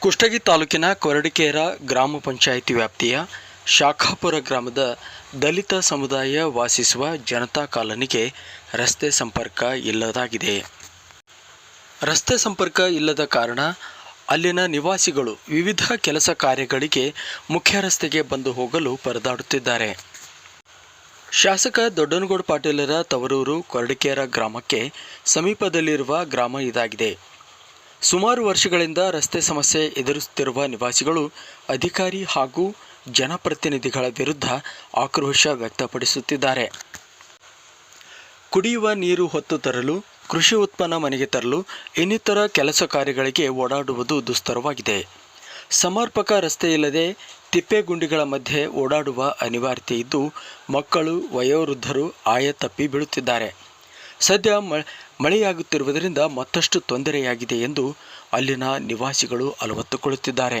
ಕುಷ್ಟಗಿ ತಾಲೂಕಿನ ಕೊರಡಿಕೇರ ಗ್ರಾಮ ಪಂಚಾಯಿತಿ ವ್ಯಾಪ್ತಿಯ ಶಾಖಾಪುರ ಗ್ರಾಮದ ದಲಿತ ಸಮುದಾಯ ವಾಸಿಸುವ ಜನತಾ ಕಾಲನಿಗೆ ರಸ್ತೆ ಸಂಪರ್ಕ ಇಲ್ಲದಾಗಿದೆ. ರಸ್ತೆ ಸಂಪರ್ಕ ಇಲ್ಲದ ಕಾರಣ ಅಲ್ಲಿನ ನಿವಾಸಿಗಳು ವಿವಿಧ ಕೆಲಸ ಕಾರ್ಯಗಳಿಗೆ ಮುಖ್ಯ ರಸ್ತೆಗೆ ಬಂದು ಹೋಗಲು ಪರದಾಡುತ್ತಿದ್ದಾರೆ. ಶಾಸಕ ದೊಡ್ಡನಗೌಡ ಪಾಟೀಲರ ತವರೂರು ಕೊರಡಿಕೇರ ಗ್ರಾಮಕ್ಕೆ ಸಮೀಪದಲ್ಲಿರುವ ಗ್ರಾಮ ಇದಾಗಿದೆ. ಸುಮಾರು ವರ್ಷಗಳಿಂದ ರಸ್ತೆ ಸಮಸ್ಯೆ ಎದುರಿಸುತ್ತಿರುವ ನಿವಾಸಿಗಳು, ಅಧಿಕಾರಿ ಹಾಗೂ ಜನಪ್ರತಿನಿಧಿಗಳ ವಿರುದ್ಧ ಆಕ್ರೋಶ ವ್ಯಕ್ತಪಡಿಸುತ್ತಿದ್ದಾರೆ. ಕುಡಿಯುವ ನೀರು ಹೊತ್ತು ತರಲು, ಕೃಷಿ ಉತ್ಪನ್ನ ಮನೆಗೆ ತರಲು, ಇನ್ನಿತರ ಕೆಲಸ ಕಾರ್ಯಗಳಿಗೆ ಓಡಾಡುವುದು ದುಸ್ತರವಾಗಿದೆ. ಸಮರ್ಪಕ ರಸ್ತೆ ಇಲ್ಲದೆ ತಿಪ್ಪೆಗುಂಡಿಗಳ ಮಧ್ಯೆ ಓಡಾಡುವ ಅನಿವಾರ್ಯತೆ ಇದ್ದು, ಮಕ್ಕಳು, ವಯೋವೃದ್ಧರು ಆಯ ತಪ್ಪಿ ಬೀಳುತ್ತಿದ್ದಾರೆ. ಸದ್ಯ ಮಳೆಯಾಗುತ್ತಿರುವುದರಿಂದ ಮತ್ತಷ್ಟು ತೊಂದರೆಯಾಗಿದೆ ಎಂದು ಅಲ್ಲಿನ ನಿವಾಸಿಗಳು ಅಲವತ್ತುಕೊಳ್ಳುತ್ತಿದ್ದಾರೆ.